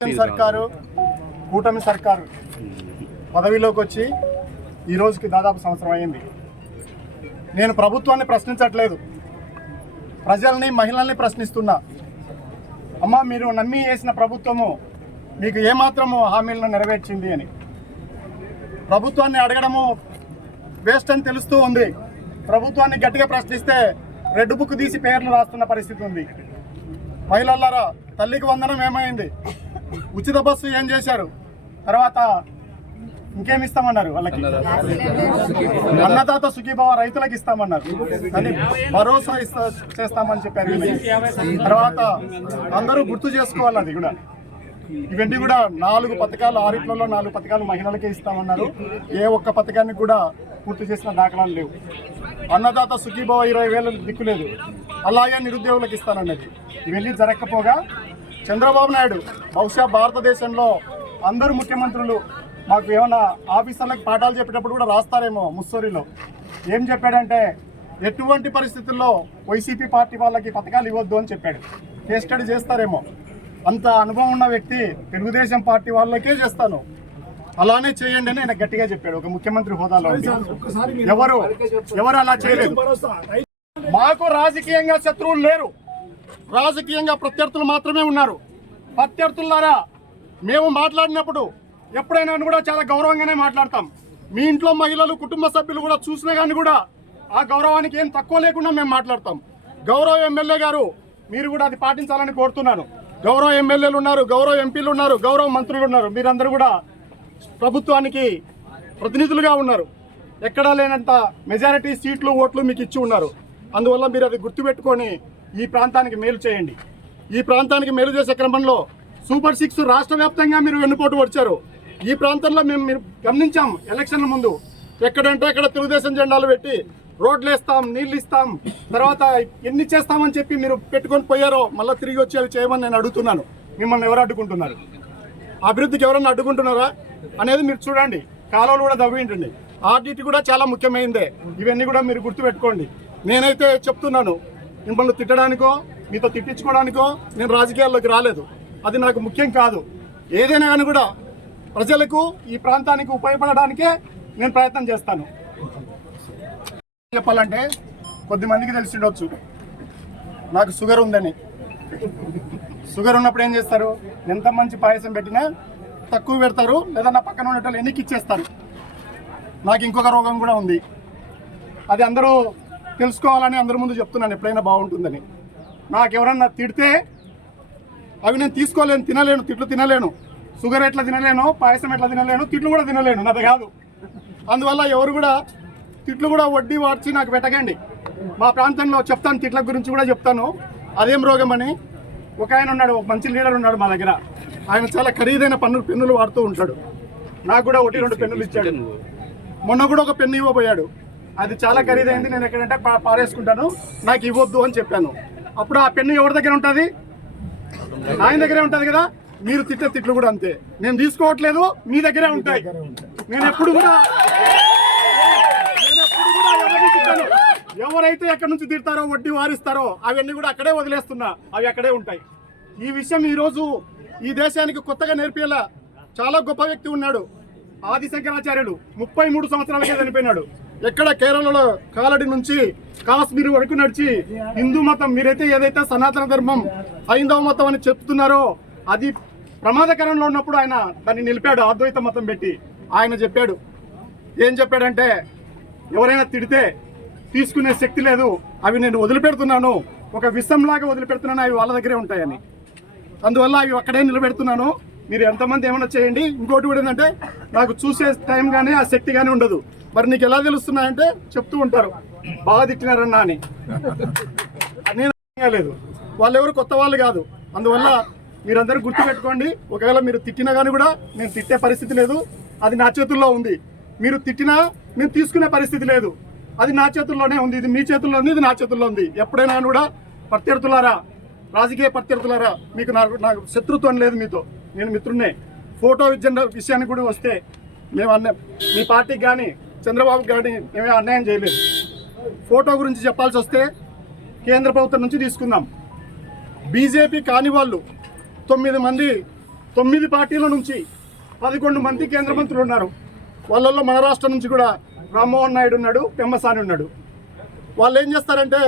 సర్కారు కూటమి సర్కారు పదవిలోకి వచ్చి ఈ రోజుకి దాదాపు సంవత్సరం అయింది. నేను ప్రభుత్వాన్ని ప్రశ్నించట్లేదు, ప్రజల్ని మహిళల్ని ప్రశ్నిస్తున్నా. అమ్మ, మీరు నమ్మి వేసిన ప్రభుత్వము మీకు ఏమాత్రము హామీలను నెరవేర్చింది అని ప్రభుత్వాన్ని అడగడము వేస్ట్ అని తెలుస్తూ ఉంది. ప్రభుత్వాన్ని గట్టిగా ప్రశ్నిస్తే రెడ్ బుక్ తీసి పేర్లు రాస్తున్న పరిస్థితి ఉంది. మహిళలారా, తల్లికి వందనం ఏమైంది? ఉచిత బస్సు ఏం చేశారు? తర్వాత ఇంకేమి ఇస్తామన్నారు? వాళ్ళకి అన్నదాత సుఖీభవ రైతులకు ఇస్తామన్నారు, కానీ భరోసా చేస్తామని చెప్పారు. తర్వాత అందరూ గుర్తు చేసుకోవాలి, అది కూడా ఇవన్నీ కూడా 4 పథకాలు, 6 4 పథకాలు మహిళలకే ఇస్తామన్నారు. ఏ ఒక్క పథకాన్ని కూడా పూర్తి చేసిన దాఖలాలు లేవు. అన్నదాత సుఖీభవ 20,000 దిక్కులేదు. అలాగే నిరుద్యోగులకు ఇస్తానన్నది. ఇవన్నీ జరగకపోగా చంద్రబాబు నాయుడు బహుశా భారతదేశంలో అందరూ ముఖ్యమంత్రులు మాకు ఏమన్నా ఆఫీసర్లకు పాఠాలు చెప్పేటప్పుడు కూడా రాస్తారేమో ముస్సోరిలో. ఏం చెప్పాడంటే, ఎటువంటి పరిస్థితుల్లో వైసీపీ పార్టీ వాళ్ళకి పథకాలు ఇవ్వద్దు అని చెప్పాడు. కేస్ స్టడీ చేస్తారేమో. అంత అనుభవం ఉన్న వ్యక్తి తెలుగుదేశం పార్టీ వాళ్ళకే చేస్తాను, అలానే చేయండి అని ఆయన గట్టిగా చెప్పాడు ఒక ముఖ్యమంత్రి హోదాలో. ఎవరు అలా చేయలేదు. మాకు రాజకీయంగా శత్రువులు లేరు, రాజకీయంగా ప్రత్యర్థులు మాత్రమే ఉన్నారు. ప్రత్యర్థులారా, మేము మాట్లాడినప్పుడు ఎప్పుడైనా కూడా చాలా గౌరవంగానే మాట్లాడతాం. మీ ఇంట్లో మహిళలు, కుటుంబ సభ్యులు కూడా చూసినా కానీ కూడా ఆ గౌరవానికి ఏం తక్కువ లేకుండా మేము మాట్లాడతాం. గౌరవ ఎమ్మెల్యే గారు, మీరు కూడా అది పాటించాలని కోరుతున్నాను. గౌరవ ఎమ్మెల్యేలు ఉన్నారు, గౌరవ ఎంపీలు ఉన్నారు, గౌరవ మంత్రులు ఉన్నారు. మీరందరూ కూడా ప్రభుత్వానికి ప్రతినిధులుగా ఉన్నారు. ఎక్కడా లేనంత మెజారిటీ సీట్లు, ఓట్లు మీకు ఇచ్చి ఉన్నారు. అందువల్ల మీరు అది గుర్తుపెట్టుకొని ఈ ప్రాంతానికి మేలు చేయండి. ఈ ప్రాంతానికి మేలు చేసే క్రమంలో సూపర్ 6 రాష్ట్ర వ్యాప్తంగా మీరు వెన్నుపోటు వచ్చారు. ఈ ప్రాంతంలో మీరు గమనించాం. ఎలక్షన్ల ముందు ఎక్కడంటే అక్కడ తెలుగుదేశం జెండాలు పెట్టి రోడ్లు వేస్తాం, నీళ్ళు ఇస్తాం, తర్వాత ఎన్ని చేస్తామని చెప్పి మీరు పెట్టుకొని పోయారో మళ్ళీ తిరిగి వచ్చి అవి చేయమని నేను అడుగుతున్నాను. మిమ్మల్ని ఎవరు అడ్డుకుంటున్నారు? అభివృద్ధికి ఎవరన్నా అడ్డుకుంటున్నారా అనేది మీరు చూడండి. కాలువలు కూడా దవ్వింటండి. ఆర్డిటి కూడా చాలా ముఖ్యమైనదే. ఇవన్నీ కూడా మీరు గుర్తుపెట్టుకోండి. నేనైతే చెప్తున్నాను, మిమ్మల్ని తిట్టడానికో మీతో తిట్టించుకోవడానికో నేను రాజకీయాల్లోకి రాలేదు. అది నాకు ముఖ్యం కాదు. ఏదైనా కానీ కూడా ప్రజలకు, ఈ ప్రాంతానికి ఉపయోగపడడానికే నేను ప్రయత్నం చేస్తాను. చెప్పాలంటే కొద్దిమందికి తెలిసి ఉండొచ్చు నాకు షుగర్ ఉందని. షుగర్ ఉన్నప్పుడు ఏం చేస్తారు? ఎంత మంచి పాయసం పెట్టినా తక్కువ పెడతారు, లేదా నా పక్కన ఉండేటోళ్ళు ఎన్నికి ఇచ్చేస్తారు. నాకు ఇంకొక రోగం కూడా ఉంది. అది అందరూ తెలుసుకోవాలని అందరి ముందు చెప్తున్నాను, ఎప్పుడైనా బాగుంటుందని. నాకు ఎవరన్నా తిడితే అవి నేను తీసుకోలేను, తినలేను. తిట్లు తినలేను, షుగర్ ఎట్లా తినలేను, పాయసం ఎట్లా తినలేను, తిట్లు కూడా తినలేను. నాది కాదు. అందువల్ల ఎవరు కూడా తిట్లు కూడా వడ్డీ వార్చి నాకు పెట్టకండి. మా ప్రాంతంలో చెప్తాను, తిట్ల గురించి కూడా చెప్తాను. అదేం రోగం అని. ఒక ఆయన ఉన్నాడు, ఒక మంచి లీడర్ ఉన్నాడు మా దగ్గర. ఆయన చాలా ఖరీదైన పెన్నులు వాడుతూ ఉంటాడు. నాకు కూడా 1-2 పెన్నులు ఇచ్చాడు. మొన్న కూడా ఒక పెన్ను ఇవ్వబోయాడు. అది చాలా ఖరీదైంది, నేను ఎక్కడంటే పారేసుకుంటాను, నాకు ఇవ్వద్దు అని చెప్పాను. అప్పుడు ఆ పెన్ను ఎవరి దగ్గర ఉంటుంది? ఆయన దగ్గరే ఉంటుంది కదా. మీరు తిట్టే తిట్లు కూడా అంతే. నేను తీసుకోవట్లేదు, మీ దగ్గరే ఉంటాయి. నేను ఎప్పుడు కూడా ఎవరిని తిట్టాను. ఎవరైతే ఎక్కడి నుంచి తిడతారో, వడ్డీ వారిస్తారో అవన్నీ కూడా అక్కడే వదిలేస్తున్నా, అవి అక్కడే ఉంటాయి. ఈ విషయం ఈరోజు ఈ దేశానికి కొత్తగా నేర్పేలా చాలా గొప్ప వ్యక్తి ఉన్నాడు. ఆదిశంకరాచార్యుడు 33 సంవత్సరాలకే చనిపోయినాడు. ఎక్కడ కేరళలో కాలడి నుంచి కాశ్మీర్ వరకు నడిచి హిందూ మతం, మీరైతే ఏదైతే సనాతన ధర్మం, హైందవ మతం అని చెప్తున్నారో అది ప్రమాదకరంలో ఉన్నప్పుడు ఆయన దాన్ని నిలిపాడు. అద్వైత మతం పెట్టి ఆయన చెప్పాడు. ఏం చెప్పాడంటే, ఎవరైనా తిడితే తీసుకునే శక్తి లేదు, అవి నేను వదిలిపెడుతున్నాను, ఒక విషంలాగా వదిలిపెడుతున్నాను, అవి వాళ్ళ దగ్గరే ఉంటాయని. అందువల్ల అవి అక్కడే నిలబెడుతున్నాను. మీరు ఎంతమంది ఏమైనా చేయండి. ఇంకోటి కూడా ఏంటంటే, నాకు చూసే టైం కానీ ఆ శక్తి కానీ ఉండదు. మరి నీకు ఎలా తెలుస్తున్నాయంటే చెప్తూ ఉంటారు, బాగా తిట్టినారన్నా అని. నేను లేదు, వాళ్ళు ఎవరు కొత్త వాళ్ళు కాదు. అందువల్ల మీరందరూ గుర్తుపెట్టుకోండి. ఒకవేళ మీరు తిట్టినా కానీ కూడా నేను తిట్టే పరిస్థితి లేదు, అది నా చేతుల్లో ఉంది. మీరు తిట్టినా నేను తీసుకునే పరిస్థితి లేదు, అది నా చేతుల్లోనే ఉంది. ఇది మీ చేతుల్లో ఉంది, ఇది నా చేతుల్లో ఉంది. ఎప్పుడైనా కూడా ప్రత్యర్థులారా, రాజకీయ ప్రత్యర్థులారా, మీకు నాకు శత్రుత్వం లేదు, మీతో నేను మిత్రున్నే. ఫోటో విషయానికి కూడా వస్తే మేము మీ పార్టీకి కానీ చంద్రబాబుకి కానీ మేమే అన్యాయం చేయలేదు. ఫోటో గురించి చెప్పాల్సి వస్తే కేంద్ర ప్రభుత్వం నుంచి తీసుకుందాం. బీజేపీ కాని వాళ్ళు 9 మంది 9 పార్టీల నుంచి 11 మంది కేంద్ర మంత్రులు ఉన్నారు. వాళ్ళల్లో మన రాష్ట్రం నుంచి కూడా రామ్మోహన్ నాయుడు ఉన్నాడు, పెమ్మసాని ఉన్నాడు. వాళ్ళు ఏం చేస్తారంటే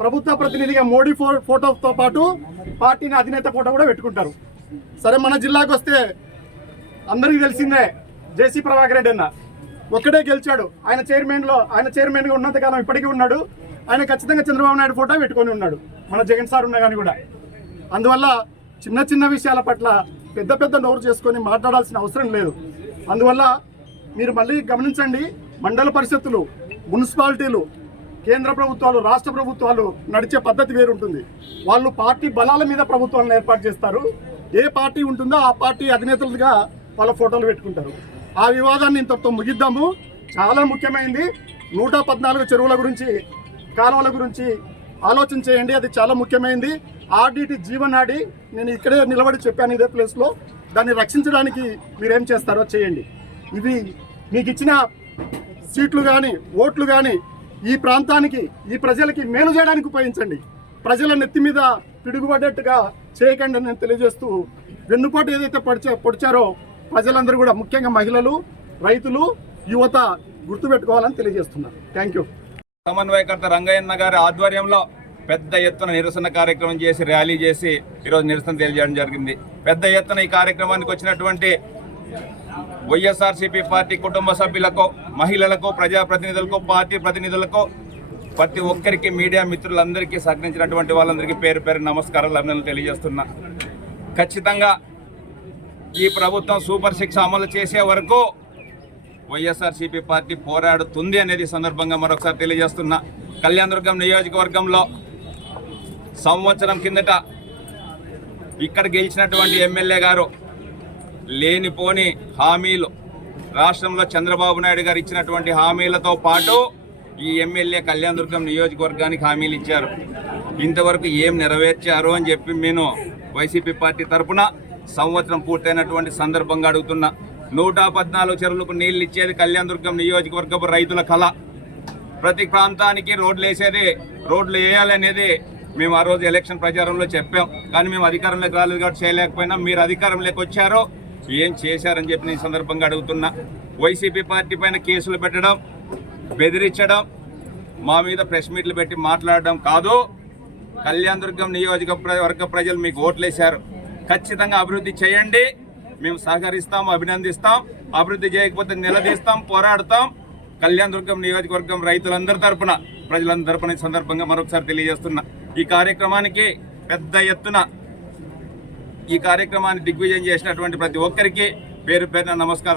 ప్రభుత్వ ప్రతినిధిగా మోడీ ఫోటోతో పాటు పార్టీని అధినేత ఫోటో కూడా పెట్టుకుంటారు. సరే, మన జిల్లాకు వస్తే అందరికీ తెలిసిందే, జేసీ ప్రభాకర్ రెడ్డి అన్న ఒక్కడే గెలిచాడు. ఆయన చైర్మన్గా ఉన్నంతకాలం ఇప్పటికీ ఉన్నాడు. ఆయన ఖచ్చితంగా చంద్రబాబు నాయుడు ఫోటో పెట్టుకొని ఉన్నాడు, మన జగన్ సార్ ఉన్నా కానీ కూడా. అందువల్ల చిన్న చిన్న విషయాల పట్ల పెద్ద పెద్ద నోరు చేసుకొని మాట్లాడాల్సిన అవసరం లేదు. అందువల్ల మీరు మళ్ళీ గమనించండి, మండల పరిషత్తులు, మున్సిపాలిటీలు, కేంద్ర ప్రభుత్వాలు, రాష్ట్ర ప్రభుత్వాలు నడిచే పద్ధతి వేరుంటుంది. వాళ్ళు పార్టీ బలాల మీద ప్రభుత్వాలను ఏర్పాటు చేస్తారు. ఏ పార్టీ ఉంటుందో ఆ పార్టీ అధినేతలుగా వాళ్ళ ఫోటోలు పెట్టుకుంటారు. ఆ వివాదాన్ని ఇంతటితో ముగిద్దాము. చాలా ముఖ్యమైనది 114 చెరువుల గురించి, కాలువల గురించి ఆలోచన చేయండి. అది చాలా ముఖ్యమైనది. ఆర్డీటీ జీవనాడి, నేను ఇక్కడే నిలబడి చెప్పాను ఇదే ప్లేస్లో. దాన్ని రక్షించడానికి మీరేం చేస్తారో చేయండి. ఇవి మీకు ఇచ్చిన సీట్లు కానీ ఓట్లు కానీ ఈ ప్రాంతానికి, ఈ ప్రజలకి మేలు చేయడానికి ఉపయోగించండి. ప్రజల నెత్తి మీద పిడుగుపడ్డట్టుగా చేయకండి అని నేను తెలియజేస్తూ, వెన్నుపోటు ఏదైతే పొడిచారో ప్రజలందరూ కూడా, ముఖ్యంగా మహిళలు, రైతులు, యువత గుర్తుపెట్టుకోవాలని తెలియజేస్తున్నారు. Thank you. సమన్వయకర్త రంగయ్యన్న గారి ఆధ్వర్యంలో పెద్ద ఎత్తున నిరసన కార్యక్రమం చేసి, ర్యాలీ చేసి ఈరోజు నిరసన తెలియజేయడం జరిగింది. పెద్ద ఎత్తున ఈ కార్యక్రమానికి వచ్చినటువంటి వైఎస్ఆర్సీపీ పార్టీ కుటుంబ సభ్యులకు, మహిళలకు, ప్రజాప్రతినిధులకు, పార్టీ ప్రతినిధులకు, ప్రతి ఒక్కరికి, మీడియా మిత్రులందరికీ, సహకరించినటువంటి వాళ్ళందరికీ పేరు పేరు నమస్కారాలు, అభినందనలు తెలియజేస్తున్నా. ఖచ్చితంగా ఈ ప్రభుత్వం సూపర్ 6 అమలు చేసే వరకు వైఎస్ఆర్సీపీ పార్టీ పోరాడుతుంది అనేది సందర్భంగా మరొకసారి తెలియజేస్తున్నా. కళ్యాణదుర్గం నియోజకవర్గంలో సంవత్సరం కిందట ఇక్కడ గెలిచినటువంటి ఎమ్మెల్యే గారు లేనిపోని హామీలు, రాష్ట్రంలో చంద్రబాబు నాయుడు గారు ఇచ్చినటువంటి హామీలతో పాటు ఈ ఎమ్మెల్యే కళ్యాణదుర్గం నియోజకవర్గానికి హామీలు ఇచ్చారు. ఇంతవరకు ఏం నెరవేర్చారు అని చెప్పి నేను వైసీపీ పార్టీ తరఫున సంవత్సరం పూర్తయినటువంటి సందర్భంగా అడుగుతున్నా. 114 చెరువులకు నీళ్లు ఇచ్చేది కళ్యాణదుర్గం నియోజకవర్గపు రైతుల కళ. ప్రతి ప్రాంతానికి రోడ్లు వేయాలనేది మేము ఆ రోజు ఎలక్షన్ ప్రచారంలో చెప్పాం. కానీ మేము అధికారంలోకి రాలేదు కాబట్టి చేయలేకపోయినా, మీరు అధికారంలోకి వచ్చారో ఏం చేశారని చెప్పి నేను సందర్భంగా అడుగుతున్నా. వైసీపీ పార్టీ పైన కేసులు పెట్టడం, బెదిరించడం, మా మీద ప్రెస్ మీట్లు పెట్టి మాట్లాడడం కాదు. కళ్యాణదుర్గం నియోజకవర్గ ప్రజలు మీకు ఓట్లేశారు. ఖచ్చితంగా అభివృద్ధి చేయండి, మేము సహకరిస్తాం, అభినందిస్తాం. అభివృద్ధి చేయకపోతే నిలదీస్తాం, పోరాడతాం. కళ్యాణదుర్గం నియోజకవర్గం రైతులందరి తరపున, ప్రజలందరి తరపున ఈ సందర్భంగా మరొకసారి తెలియజేస్తున్నా. ఈ కార్యక్రమానికి పెద్ద ఎత్తున ఈ కార్యక్రమాన్ని దిగ్విజయం చేసినటువంటి ప్రతి ఒక్కరికి పేరు పేరున నమస్కారం.